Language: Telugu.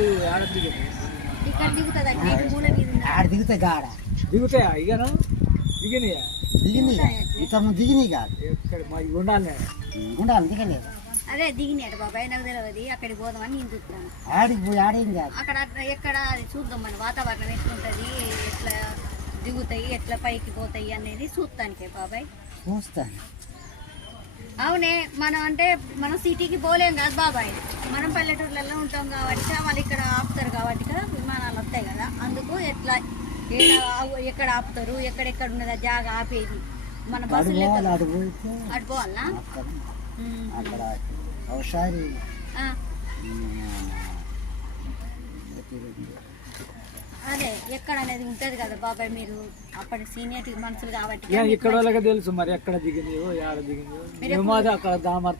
ఇప్పుడు ఆడ దిగదు ఇక్కడ దిగుతుంది గేట్ మూల మీద ఆడ దిగుతా గాడ దిగుతాయా ఇకను దిగినాయా దిగింది ఇతను దిగినాయి కాదు ఎక్కడ మా ఉండాలి ఉండాలి దిగలేదు అదే దిగినాడు బాబాయ్ నాకు తెలియదు అక్కడికి పోదామని నేను చూస్తాను ఆడికి పోయి ఆడేం కాదు అక్కడ ఎక్కడ అది చూద్దాం మన వాతావరణం ఎట్లుంటుంది ఎట్లా దిగుతాయి ఎట్లా పైకి పోతాయి అనేది చూస్తానికే బాబాయ్ చూస్తాను అవునే మనం అంటే మనం సిటీకి పోలేం కాదు బాబాయ్ మనం పల్లెటూర్లలో ఉంటాం కాబట్టి వాళ్ళు ఇక్కడ ఆపుతారు కాబట్టి విమానాలు వస్తాయి కదా అందుకు ఎట్లా ఎక్కడ ఆపుతారు ఎక్కడెక్కడ ఉన్నది ఆ జాగా ఆపేది మన బస్సులు అటు పోతే అటు పోవాలనా అక్కడ ఒకసారి అదే ఎక్కడ అనేది ఉంటది కదా బాబాయ్ మీరు అప్పటి సీనియర్ మనుషులు కాబట్టి ఇక్కడ వాళ్ళకి తెలుసు మరి ఎక్కడ దిగినాయో ఆడ దిగినాయో అక్కడ దామర్తో